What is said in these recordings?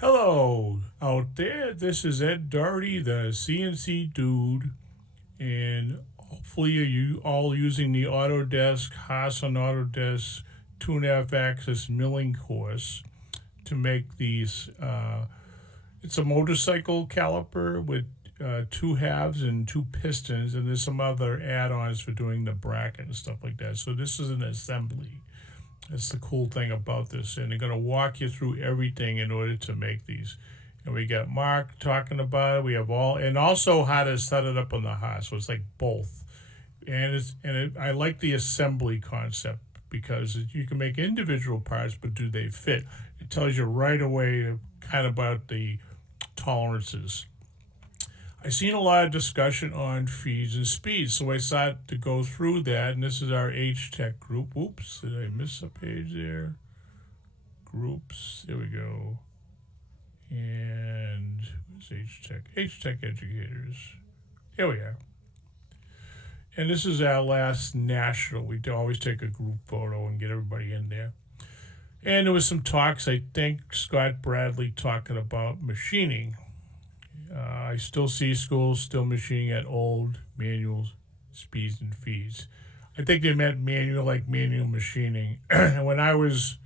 Hello out there. This is Ed Doherty, the CNC dude, and hopefully you all using the Autodesk Haas on Autodesk 2.5 axis milling course to make these. It's a motorcycle caliper with two halves and two pistons, and there's some other add-ons for doing the bracket and stuff like that. So this is an assembly. That's the cool thing about this, and they're going to walk you through everything in order to make these. And we got Mark talking about it. We have all, and also how to set it up on the house. So it's like both, and I like the assembly concept because you can make individual parts, but do they fit? It tells you right away kind of about the tolerances. I've seen a lot of discussion on feeds and speeds, so I decided to go through that, and this is our H Tech group. Oops, did I miss a page there? Groups, there we go. And what's H Tech? H Tech Educators. Here we are. And this is our last national. We always take a group photo and get everybody in there. And there was some talks, I think Scott Bradley talking about machining. I still see schools still machining at old manual speeds and feeds. I think they meant manual, like manual machining. And when I was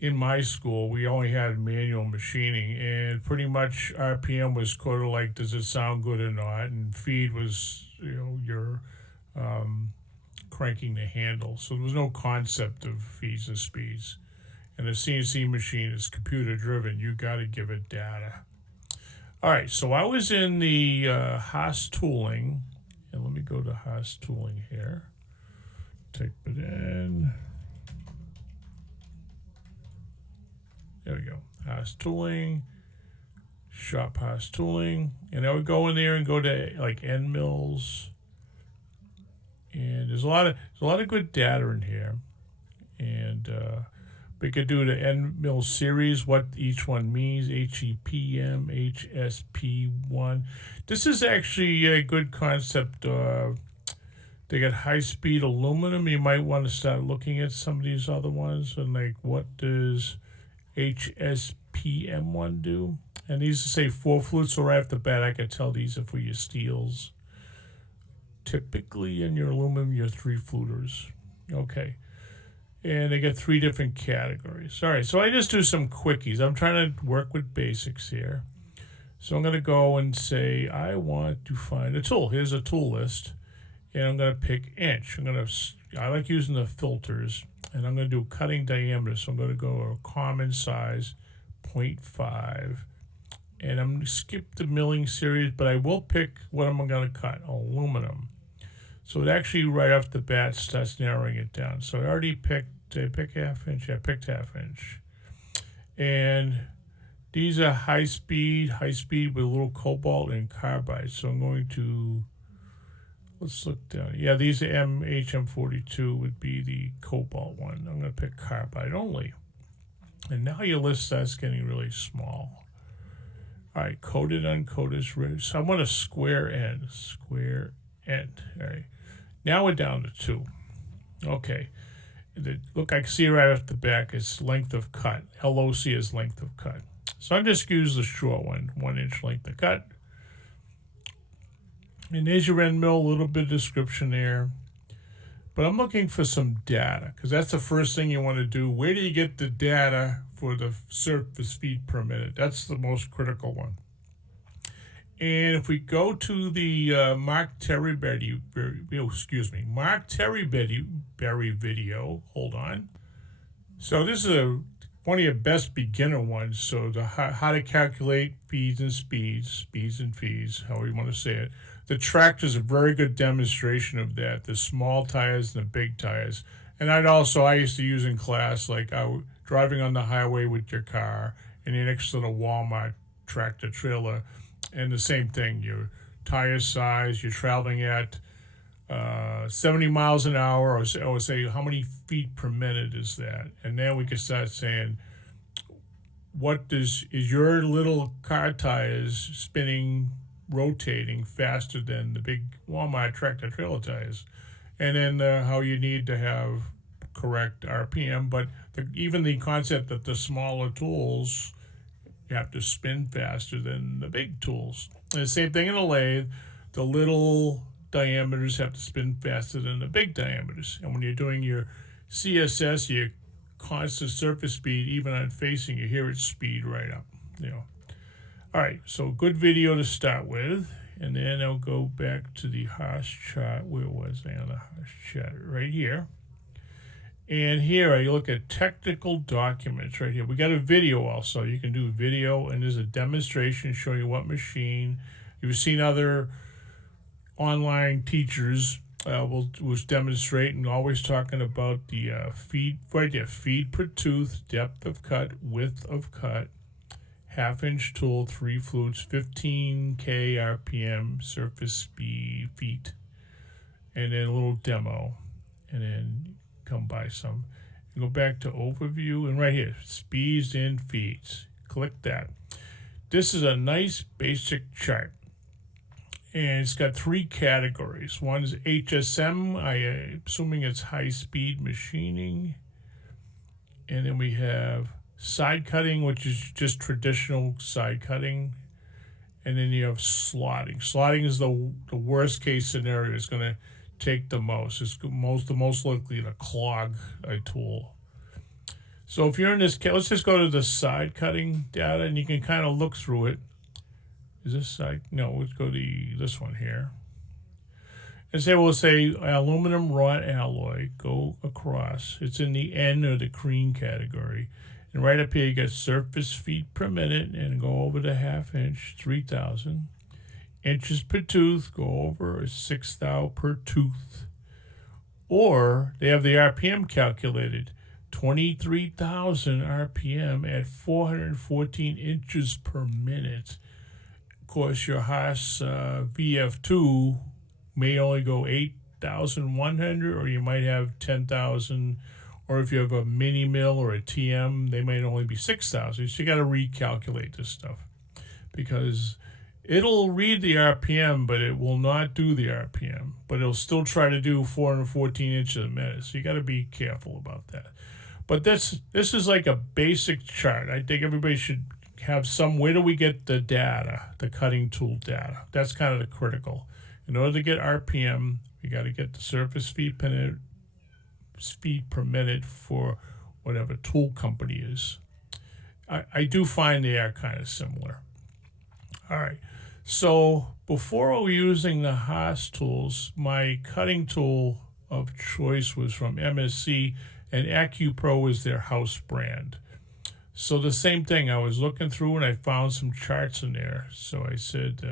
in my school, we only had manual machining, and pretty much RPM was sort of like, does it sound good or not? And feed was, you're cranking the handle. So there was no concept of feeds and speeds. And a CNC machine is computer driven. You got to give it data. All right, so I was in the Haas tooling, and let me go to Haas tooling here. Type it in. There we go. Haas tooling, shop Haas tooling, and I would go in there and go to like CNC Mills, and there's a lot of good data in here, and we could do the CNC Mills series, what each one means, HEPM, HSP1. This is actually a good concept. They got high-speed aluminum. You might want to start looking at some of these other ones, and like what does HSPM1 do? And these say 4 flutes, so right off the bat I could tell these are for your steels. Typically in your aluminum, your 3 fluters. Okay. And they get 3 different categories. All right, so I just do some quickies. I'm trying to work with basics here. So I'm going to go and say I want to find a tool. Here's a tool list, and I'm going to pick inch. I like using the filters, and I'm going to do cutting diameter. So I'm going to go a common size, 0.5, and I'm going to skip the milling series, but I will pick what I'm going to cut, aluminum. So it actually right off the bat starts narrowing it down. So I already picked. Did I pick half inch? I picked half inch. And these are high speed with a little cobalt and carbide. So I'm going to, let's look down. Yeah, these are HM42 would be the cobalt one. I'm going to pick carbide only. And now your list starts getting really small. All right, coated, uncoated. So I want a square end. All right. Now we're down to 2. Okay. Look, I can see right off the back, it's length of cut. LOC is length of cut. So I'm just use the short one, 1 inch length of cut. And there's your end mill, a little bit of description there. But I'm looking for some data, because that's the first thing you want to do. Where do you get the data for the surface feet per minute? That's the most critical one. And if we go to the Mark Terryberry video, hold on. So this is one of your best beginner ones. So how to calculate feeds and feeds, however you want to say it. The tractor is a very good demonstration of that. The small tires and the big tires. And I used to use in class, like driving on the highway with your car, and you're next to the Walmart tractor trailer. And the same thing, your tire size, you're traveling at 70 miles an hour, or say how many feet per minute is that? And then we can start saying, is your little car tires spinning, rotating faster than the big Walmart tractor trailer tires? And then how you need to have correct RPM, but even the concept that the smaller tools You have to spin faster than the big tools. And the same thing in a lathe. The little diameters have to spin faster than the big diameters. And when you're doing your CSS, your constant surface speed, even on facing, you hear it speed right up. All right, so good video to start with. And then I'll go back to the Haas chart. Where was I on the Haas chart? Right here. And here I look at technical documents right here. We got a video also. You can do video, and there's a demonstration showing you what machine. You've seen other online teachers was demonstrating, always talking about the feed right there, feed per tooth, depth of cut, width of cut, half-inch tool, 3 flutes, 15K RPM, surface speed, feet, and then a little demo, and then come by some. You go back to overview, and right here, speeds and feeds. Click that. This is a nice basic chart, and it's got 3 categories. One is HSM, I'm assuming it's high-speed machining, and then we have side cutting, which is just traditional side cutting, and then you have slotting. Slotting is the worst case scenario. It's going to take the most. It's the most likely to clog a tool. So if you're in this, let's just go to the side cutting data, and you can kind of look through it. Is this side? No, let's go to this one here. And we'll say aluminum wrought alloy. Go across. It's in the N or the cream category. And right up here, you get surface feet per minute, and go over the half-inch, 3,000. Inches per tooth, go over 6,000 per tooth. Or they have the RPM calculated, 23,000 RPM at 414 inches per minute. Of course, your Haas VF2 may only go 8,100, or you might have 10,000. Or if you have a mini mill or a TM, they might only be 6,000. So you got to recalculate this stuff, because it'll read the RPM, but it will not do the RPM. But it'll still try to do 414 inches a minute. So you got to be careful about that. But this is like a basic chart. I think everybody should have some. Where do we get the data, the cutting tool data? That's kind of the critical. In order to get RPM, you got to get the surface feet per minute for whatever tool company is. I do find they are kind of similar. All right, so before we were using the Haas tools, my cutting tool of choice was from MSC, and AccuPro is their house brand. So the same thing, I was looking through and I found some charts in there. So I said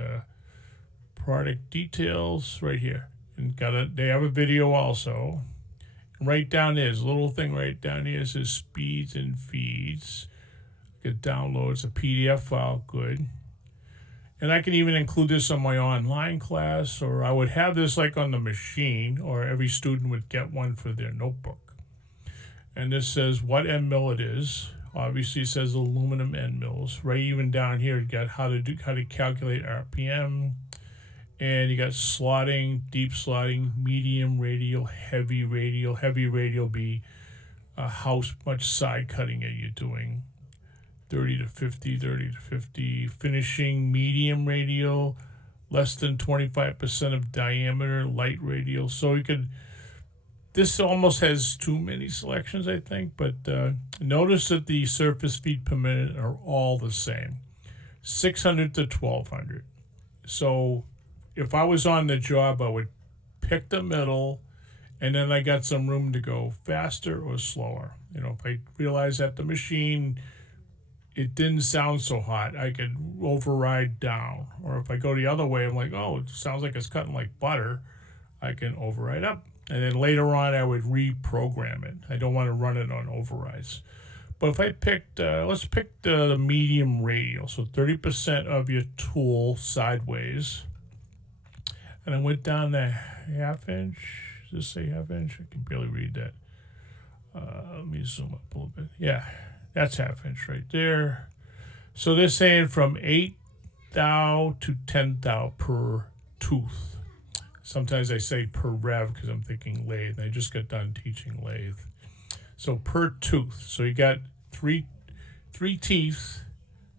product details right here, and they have a video also. Right down there's a little thing right down here. It says speeds and feeds. You can download. It's a PDF file. Good. And I can even include this on my online class, or I would have this like on the machine, or every student would get one for their notebook. And this says what end mill it is. Obviously it says aluminum end mills. Right even down here you got how to calculate RPM. And you got slotting, deep slotting, medium radial, heavy radial. Heavy radial be how much side cutting are you doing? 30 to 50, 30 to 50. Finishing, medium radial, less than 25% of diameter, light radial. So you could, this almost has too many selections, I think. But notice that the surface feet per minute are all the same, 600 to 1,200. So if I was on the job, I would pick the middle, and then I got some room to go faster or slower. If I realized that the machine, it didn't sound so hot, I could override down. Or if I go the other way, I'm like, oh, it sounds like it's cutting like butter, I can override up. And then later on, I would reprogram it. I don't want to run it on overrides. But if I picked, let's pick the medium radial, so 30% of your tool sideways. And I went down to half-inch. Does this say half-inch? I can barely read that. Let me zoom up a little bit. Yeah, that's half-inch right there. So they're saying from 8,000 to 10,000 per tooth. Sometimes I say per rev because I'm thinking lathe. I just got done teaching lathe. So per tooth. So you got three teeth.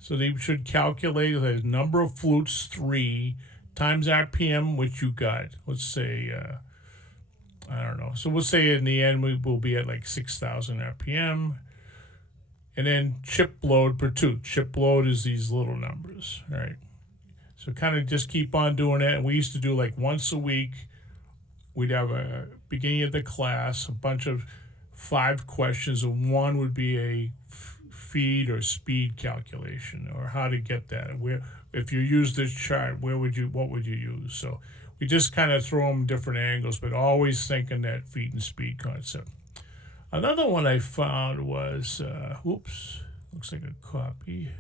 So they should calculate the number of flutes, 3, times RPM, which you got. Let's say, I don't know. So we'll say in the end we will be at like 6,000 RPM. And then chip load per tooth. Chip load is these little numbers, right? So kind of just keep on doing it. And we used to do like once a week. We'd have a beginning of the class, a bunch of 5 questions, and one would be a feed or speed calculation, or how to get that. Where, if you use this chart, what would you use? So we just kind of throw them different angles, but always thinking that feed and speed concept. Another one I found was, looks like a copy.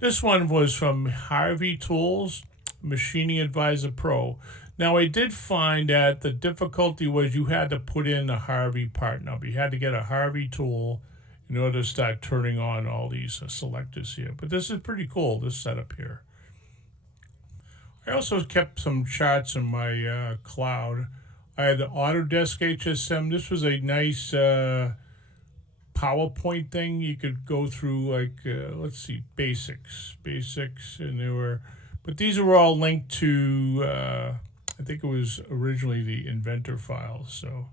This one was from Harvey Tools, Machining Advisor Pro. Now, I did find that the difficulty was you had to put in a Harvey part number. You had to get a Harvey tool in order to start turning on all these selectors here. But this is pretty cool, this setup here. I also kept some charts in my cloud. I had the Autodesk HSM. This was a nice PowerPoint thing. You could go through like, let's see, basics, and there were, but these are all linked to, I think it was originally the inventor files. So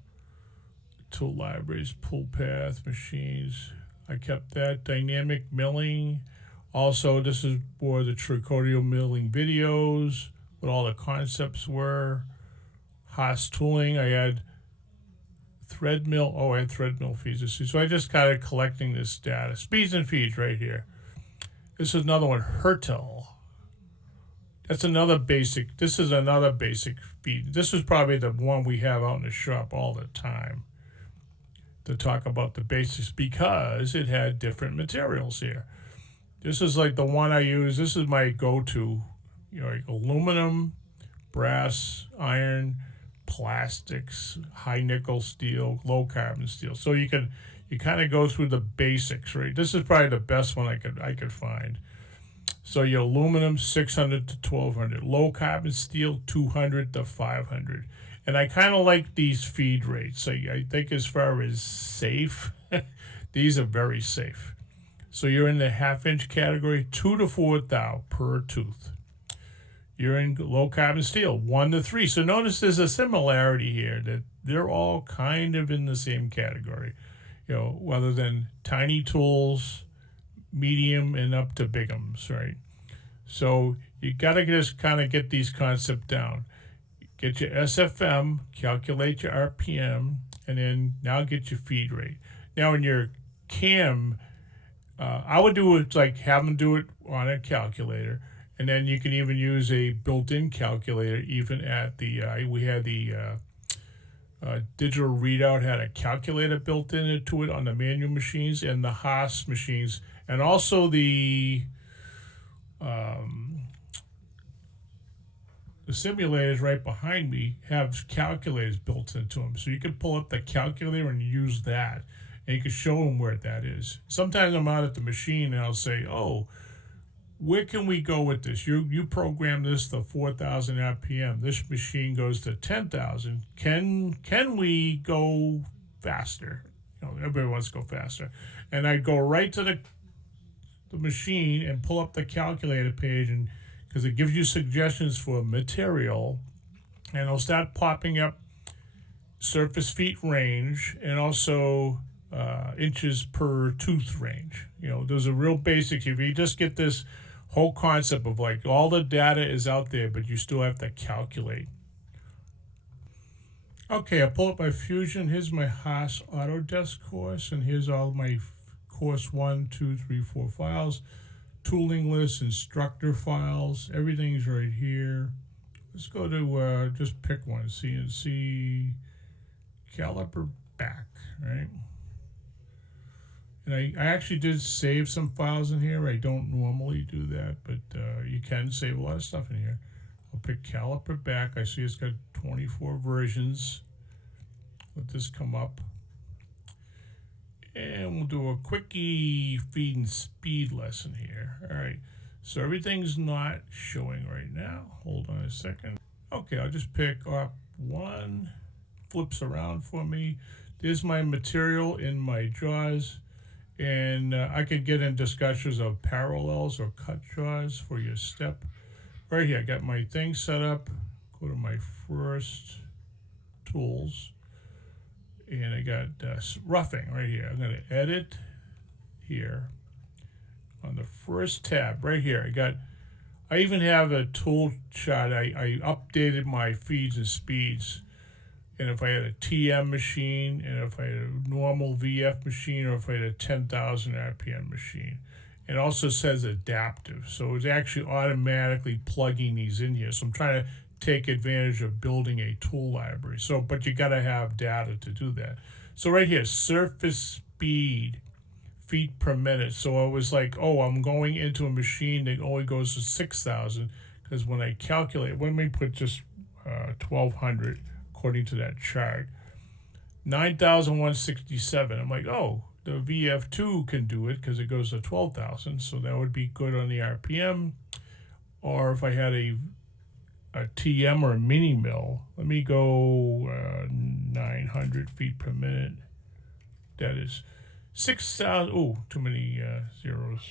tool libraries, pull path, machines. I kept that. Dynamic milling. Also, this is for the tricordial milling videos, what all the concepts were. Haas tooling. I had thread mill. Oh, I had thread mill feeds. So I just kind of collecting this data. Speeds and feeds right here. This is another one. Hertel. That's another basic. This is another basic feed. This is probably the one we have out in the shop all the time to talk about the basics because it had different materials here. This is like the one I use. This is my go-to. Like aluminum, brass, iron, plastics, high nickel steel, low carbon steel. So you kind of go through the basics, right? This is probably the best one I could find. So your aluminum 600 to 1200, low carbon steel 200 to 500. And I kind of like these feed rates. So I think as far as safe, these are very safe. So you're in the 1/2 inch category, 2 to 4 thou per tooth. You're in low carbon steel, 1 to 3. So notice there's a similarity here that they're all kind of in the same category, rather than tiny tools, medium, and up to bigums, right? So you got to just kind of get these concepts down. Get your SFM, calculate your RPM, and then now get your feed rate. Now in your CAM, I would do it like have them do it on a calculator, and then you can even use a built-in calculator. Even at the we had the digital readout had a calculator built into it on the manual machines and the Haas machines, and also the simulators right behind me have calculators built into them, so you can pull up the calculator and use that. And you can show them where that is. Sometimes I'm out at the machine and I'll say, oh, where can we go with this? You program this to 4,000 RPM. This machine goes to 10,000. Can we go faster? Everybody wants to go faster. And I go right to the machine and pull up the calculator page, and because it gives you suggestions for material, and it'll start popping up surface feet range and also inches per tooth range. Those are real basics. If you just get this whole concept of like all the data is out there, but you still have to calculate. Okay, I pull up my Fusion. Here's my Haas Autodesk course, and here's all my course 1, 2, 3, 4 files, tooling list, instructor files. Everything's right here. Let's go to just pick one. CNC caliper back, right? And I actually did save some files in here. I don't normally do that, but you can save a lot of stuff in here. I'll pick caliper back. I see it's got 24 versions. Let this come up. And we'll do a quickie feed and speed lesson here. All right, so everything's not showing right now. Hold on a second. Okay, I'll just pick up one. Flips around for me. There's my material in my jaws. And I could get in discussions of parallels or cut draws for your step. Right here, I got my thing set up. Go to my first tools, and I got roughing right here. I'm going to edit here on the first tab right here. I even have a tool chart. I updated my feeds and speeds. And if I had a TM machine, and if I had a normal VF machine, or if I had a 10,000 RPM machine. It also says adaptive. So it's actually automatically plugging these in here. So I'm trying to take advantage of building a tool library. So, but you got to have data to do that. So right here, surface speed, feet per minute. So I was like, oh, I'm going into a machine that only goes to 6,000, because when I calculate, let me put just 1,200 according to that chart, 9,167. I'm like, oh, the VF2 can do it because it goes to 12,000, so that would be good on the RPM. Or if I had a TM or a mini mill, let me go 900 feet per minute. That is 6,000. Oh, too many zeros.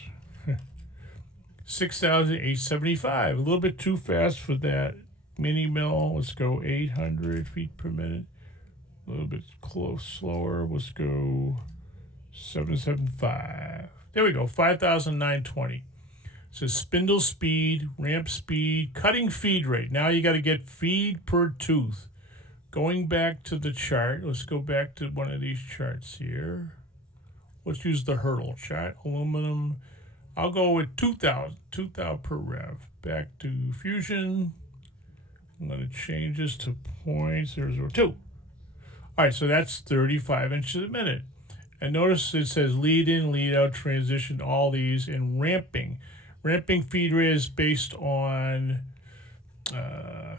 6,875. A little bit too fast for that mini mill. Let's go 800 feet per minute. A little bit slower. Let's go 775. There we go. 5,920. So spindle speed, ramp speed, cutting feed rate. Now you got to get feed per tooth. Going back to the chart. Let's go back to one of these charts here. Let's use the hurdle chart. Aluminum. I'll go with 2,000 per rev. Back to Fusion. I'm going to change this to 0.002. All right, so that's 35 inches a minute. And notice it says lead in, lead out, transition, all these, and ramping. Ramping feed rate is based on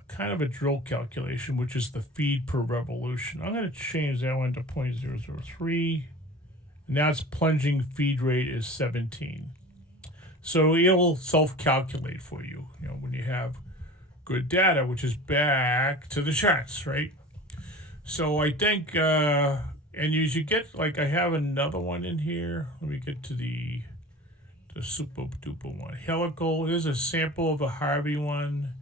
kind of a drill calculation, which is the feed per revolution. I'm going to change that one to 0.003. Now its plunging feed rate is 17. So it'll self-calculate for you, when you have good data, which is back to the charts, right? So I think, and as you get, like I have another one in here. Let me get to the super duper one. Helical. Here's a sample of a Harvey one.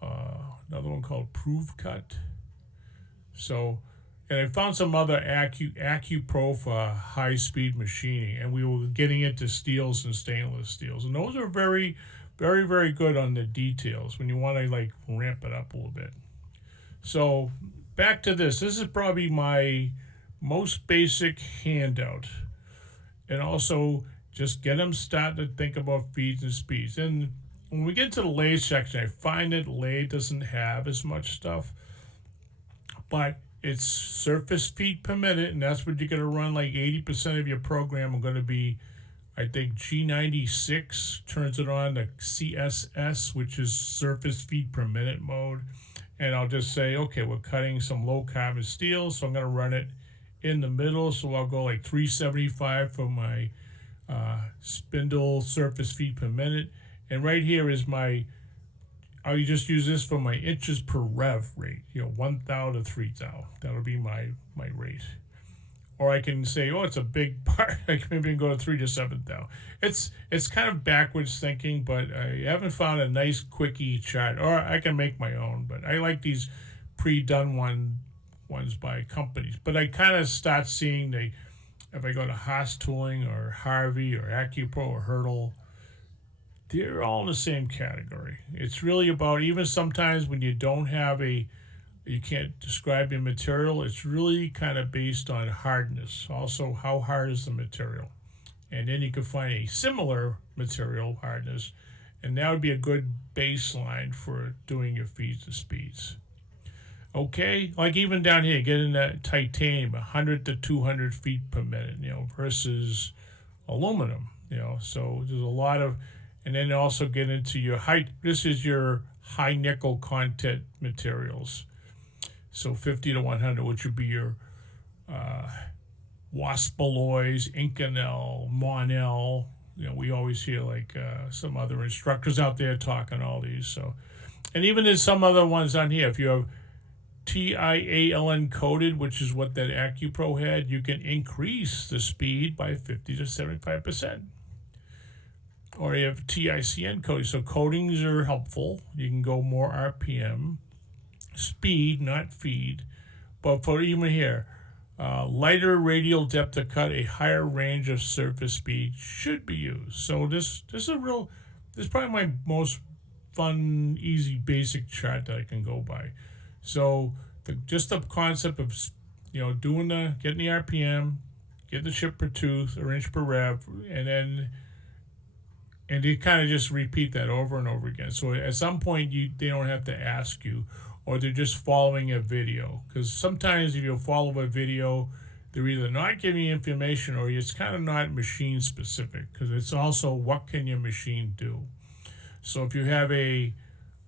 Another one called Proof Cut. So, and I found some other AccuPro for high-speed machining, and we were getting into steels and stainless steels, and those are very, very, very good on the details when you want to like ramp it up a little bit. So back to this. This is probably my most basic handout, and also just get them started to think about feeds and speeds. And when we get to the lathe section, I find that lathe doesn't have as much stuff, but it's surface feet per minute, and that's what you're going to run. Like 80% of your program are going to be, I think, G96 turns it on to CSS, which is surface feet per minute mode. And I'll just say, okay, we're cutting some low carbon steel, so I'm going to run it in the middle. So I'll go like 375 for my spindle surface feet per minute. And right here is I'll just use this for my inches per rev rate, 1 thou to 3 thou. That'll be my rate. Or I can say, oh, it's a big part. I can maybe go to 3 to 7 thou. It's kind of backwards thinking, but I haven't found a nice quickie chart. Or I can make my own, but I like these pre-done ones by companies. But I kind of start seeing if I go to Haas Tooling or Harvey or AccuPro or Hurdle, they're all in the same category. It's really about, even sometimes when you don't have you can't describe your material, it's really kind of based on hardness. Also, how hard is the material? And then you can find a similar material hardness, and that would be a good baseline for doing your feeds and speeds. Okay, like even down here, getting that titanium, 100 to 200 feet per minute, versus aluminum, so there's a lot of, and then also get into your height. This is your high nickel content materials. So 50 to 100, which would be your Waspalois, Inconel, Monel. We always hear like some other instructors out there talking all these. So, and even there's some other ones on here. If you have TIALN coded, which is what that AccuPro had, you can increase the speed by 50 to 75%. Or you have TICN coding. So codings are helpful. You can go more RPM. Speed, not feed. But for even here, lighter radial depth of cut, a higher range of surface speed should be used. So this is probably my most fun, easy, basic chart that I can go by. So just the concept of getting the RPM, getting the chip per tooth or inch per rev, and you kind of just repeat that over and over again. So at some point they don't have to ask you, or they're just following a video. Because sometimes if you follow a video, they're either not giving you information or it's kind of not machine specific, because it's also what can your machine do. So if you have a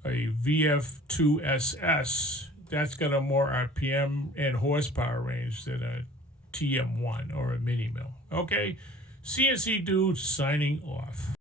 VF2SS, that's got a more RPM and horsepower range than a TM1 or a mini mill. Okay, CNC Dude signing off.